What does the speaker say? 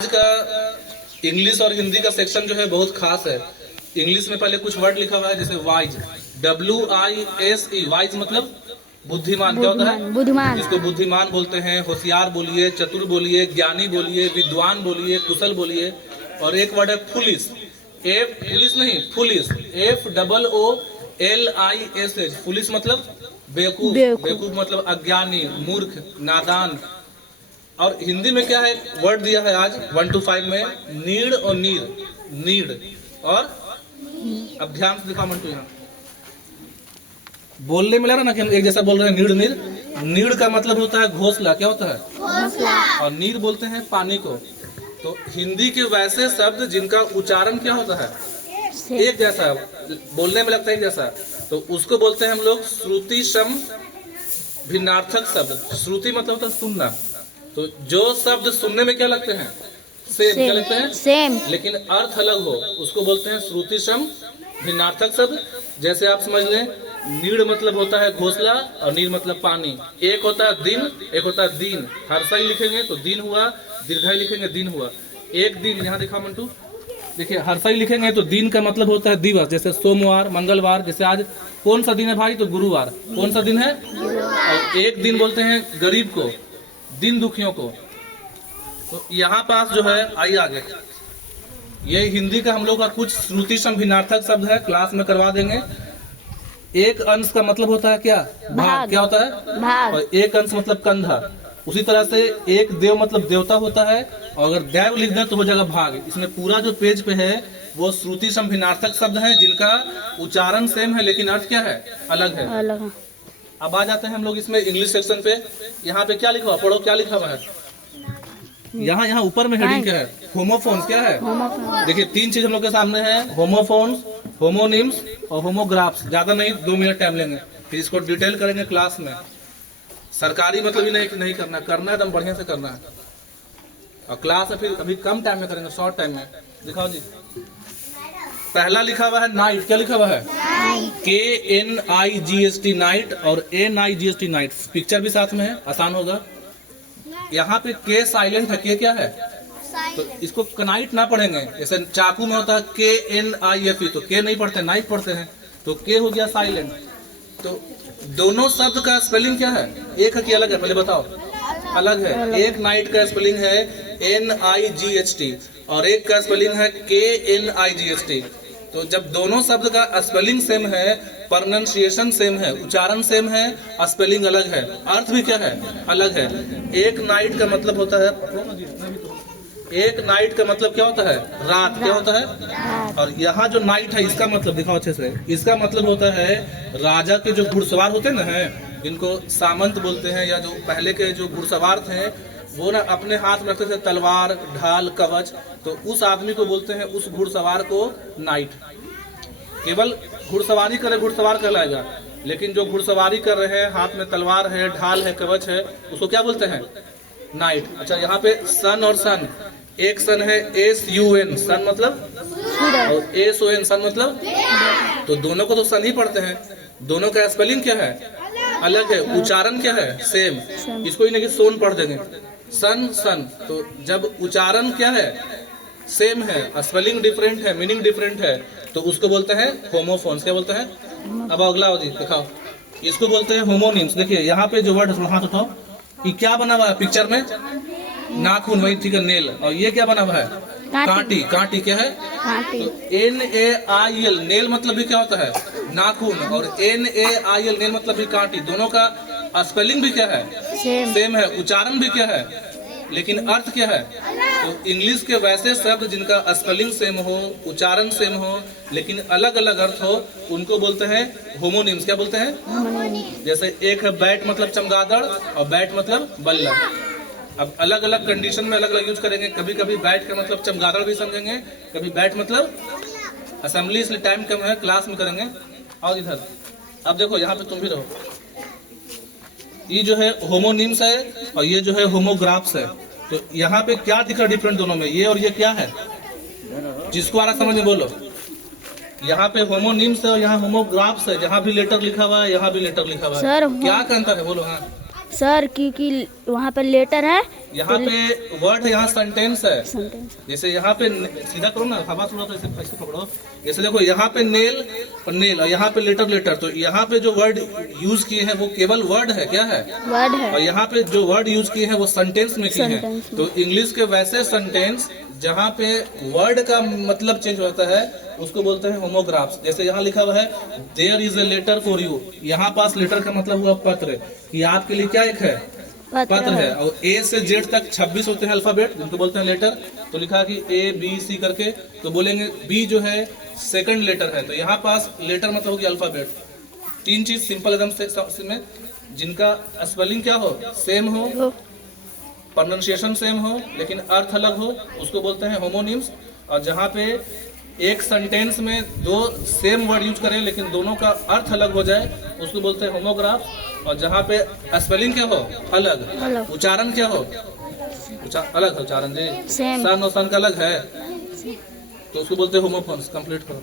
आज का इंग्लिश और हिंदी का सेक्शन जो है बहुत खास है। इंग्लिश में पहले कुछ वर्ड लिखा हुआ है जैसे वाइज, WISE, वाइज मतलब बुद्धिमान। क्या होता है? बुद्धिमान। इसको बुद्धिमान बोलते हैं। होशियार बोलिए, चतुर बोलिए, ज्ञानी बोलिए, विद्वान बोलिए, कुशल बोलिए। और एक वर्ड है फुलिश, पुलिस नहीं, फुलिश, FOOLISH। फुलिश मतलब बेवकूफ, बेवकूफ मतलब अज्ञानी, मूर्ख, नादान। और हिंदी में क्या है, वर्ड दिया है आज 1 to 5 में, नीड और नीड। और अब ध्यान से दिखा मंटू, यहाँ बोलने में लग रहा ना कि हम एक जैसा बोल रहे हैं। नीड का मतलब होता है घोंसला। क्या होता है? घोंसला। और नीर बोलते हैं पानी को। तो हिंदी के वैसे शब्द जिनका उच्चारण क्या होता है, एक जैसा, बोलने में लगता है एक जैसा, तो उसको बोलते हैं हम लोग श्रुति सम भिन्नार्थक शब्द। श्रुति मतलब होता है सुनना। तो जो शब्द सुनने में क्या लगते हैं, सेम। क्या लगते हैं? सेम। लेकिन अर्थ अलग हो, उसको बोलते हैं श्रुति सम भिन्नार्थक शब्द। जैसे आप समझ लें, नीड़ मतलब होता है घोंसला और नीर मतलब पानी। एक होता है दिन, एक होता है दीन। हर्षाई लिखेंगे तो दिन हुआ, दीर्घाई लिखेंगे दिन हुआ। एक दिन, यहाँ दिखा मंटू, देखिए हर्षाई लिखेंगे तो दिन का मतलब होता है दिवस, जैसे सोमवार, मंगलवार। जैसे आज कौन सा दिन है भाई, तो गुरुवार। कौन सा दिन है? और एक दिन बोलते हैं गरीब को, दिन दुखियों को। तो यहाँ पास जो है, आइए आगे, ये हिंदी का हम लोग का कुछ श्रुति सम भिन्नार्थक शब्द है, क्लास में करवा देंगे। एक अंश का मतलब होता है क्या, भाग। क्या होता है? भाग। और एक अंश मतलब कंधा। उसी तरह से एक देव मतलब देवता होता है, और अगर देव लिख दें तो हो जाएगा भाग। इसमें पूरा जो पेज पे है वो श्रुति सम भिन्नार्थक शब्द है जिनका उच्चारण सेम है लेकिन अर्थ क्या है, अलग है। अब आ जाते हैं हम लोग इसमें इंग्लिश सेक्शन पे। यहाँ पे क्या लिखा हुआ, पढ़ो क्या लिखा हुआ है। यहाँ ऊपर में हेडिंग क्या है, होमोफोन्स। क्या है? देखिए 3 चीज हम लोग के सामने है, होमोफोन्स, होमोनिम्स और होमोग्राफ्स। ज्यादा नहीं, 2 मिनट टाइम लेंगे, फिर इसको डिटेल करेंगे क्लास में। सरकारी मतलब ही नहीं करना है, एकदम बढ़िया से करना है। और क्लास में फिर अभी कम टाइम में करेंगे, शॉर्ट टाइम में। दिखाओ जी। पहला लिखा हुआ है नाइट। क्या लिखा हुआ है? KNIGST नाइट और NIGST नाइट। पिक्चर भी साथ में है, आसान होगा। यहाँ पे के साइलेंट है। के क्या है? तो इसको कनाइट ना पढ़ेंगे। जैसे चाकू में होता है KNIFE, तो के नहीं पढ़ते, नाइट पढ़ते हैं, तो के हो गया साइलेंट। तो दोनों शब्द का स्पेलिंग क्या है, एक है कि अलग है, पहले बताओ। अलग है। एक नाइट का स्पेलिंग है NIGHT और एक का स्पेलिंग है KNIGST। तो जब दोनों शब्द का स्पेलिंग सेम है, प्रोनाउंसिएशन सेम है, उच्चारण सेम है, स्पेलिंग अलग है, अर्थ भी क्या है, अलग है। एक नाइट का मतलब होता है, एक नाइट का मतलब क्या होता है, रात। क्या होता है? और यहाँ जो नाइट है इसका मतलब दिखाओ अच्छे से, इसका मतलब होता है राजा के जो घुड़सवार होते ना हैं, जिनको सामंत बोलते हैं, या जो पहले के जो घुड़सवार थे वो ना अपने हाथ में रखते थे तलवार, ढाल, कवच। तो उस आदमी को बोलते हैं, उस घुड़सवार को नाइट। केवल घुड़सवारी करे घुड़सवार कहलाएगा, लेकिन जो घुड़सवारी कर रहे हैं, हाथ में तलवार है, ढाल है, कवच है, उसको क्या बोलते हैं, नाइट। अच्छा, यहाँ पे सन और सन, एक सन है SUN, सन मतलब, और SON सन मतलब, तो दोनों को तो सन ही पढ़ते हैं। दोनों का स्पेलिंग क्या है, अलग है, उच्चारण क्या है, सेम। इसको ही नहीं सोन पढ़ देंगे, सन सन। तो जब उच्चारण क्या है, सेम है, स्पेलिंग डिफरेंट है, मीनिंग डिफरेंट है, तो उसको बोलते हैं होमोफोन्स। क्या बोलते हैं? अब अगला जी दिखाओ, इसको बोलते हैं होमोनिम्स। देखिए यहाँ पे जो वर्ड हाथ उठाओ, ये क्या बना हुआ है पिक्चर में, नाखून, वही ठीक है, नेल। और ये क्या बना हुआ है, कांटी। कांटी क्या है? तो NAIL, नेल मतलब भी क्या होता है, नाखून, और NAIL नेल मतलब भी कांटी। दोनों का स्पेलिंग भी क्या है, सेम है, उच्चारण भी क्या है, लेकिन अर्थ क्या है। तो इंग्लिश के वैसे शब्द जिनका स्पेलिंग सेम हो, उच्चारण सेम हो, लेकिन अलग अलग अर्थ हो, उनको बोलते हैं होमोनिम्स। क्या बोलते हैं? जैसे एक है बैट मतलब चमगादड़ और बैट मतलब बल्ला। अब अलग अलग कंडीशन में अलग अलग यूज करेंगे। कभी कभी बैट का मतलब चमगादड़ भी समझेंगे, कभी बैट मतलब असेंबली। इसलिए टाइम कम है, क्लास में करेंगे। और इधर अब देखो, यहाँ पे तुम भी रहो। ये जो है होमोनिम्स है और ये जो है होमोग्राफ्स है। तो यहाँ पे क्या दिख रहा है डिफरेंट दोनों में, ये और ये क्या है, जिसको आ रहा समझ में बोलो। यहाँ पे होमोनिम्स है और यहाँ होमोग्राफ्स है। जहाँ भी लेटर लिखा हुआ है, यहाँ भी लेटर लिखा हुआ है। क्या अंतर है बोलो। हाँ, सर क्योंकि वहाँ पर लेटर है, यहाँ पे वर्ड है, यहाँ सेंटेंस है। सेंटेंस। जैसे यहाँ पे सीधा करो ना, हवा थोड़ा तो ऐसे पकड़ो। जैसे देखो यहाँ पे नेल और नेल, और यहाँ पे लेटर लेटर, तो यहाँ पे जो वर्ड यूज किए हैं वो केवल वर्ड है, क्या है? वर्ड है। और यहाँ पे जो वर्ड यूज किए हैं वो सेंटेंस में किए हैं। सेंटेंस में। तो इंग्लिश के वैसे सेंटेंस जहाँ पे वर्ड का मतलब चेंज होता है उसको बोलते हैं होमोग्राफ्स। जैसे यहाँ लिखा हुआ है there is a letter for you, यहाँ पास लेटर का मतलब हुआ पत्र, कि आपके लिए क्या एक है? पत्र है। और ए से जेड तक 26 होते हैं अल्फाबेट, जिनको बोलते हैं लेटर। तो लिखा कि ए बी सी करके, तो बोलेंगे बी जो है सेकंड लेटर है। तो यहाँ पास लेटर मतलब होगी अल्फाबेट। 3 चीज सिंपल एकदम से में, जिनका स्पेलिंग क्या हो? सेम हो, प्रोनाउंसिएशन सेम हो, लेकिन अर्थ अलग हो, उसको बोलते हैं होमोनिम्स। और जहाँ पे एक सेंटेंस में 2 सेम वर्ड यूज करें लेकिन दोनों का अर्थ अलग हो जाए, उसको बोलते हैं होमोग्राफ। और जहाँ पे स्पेलिंग क्या हो? अलग। उच्चारण क्या हो? अलग है उच्चारण जी। सेम। सन और सन का अलग है, तो उसको बोलते हैं होमोफोन्स। कंप्लीट करो।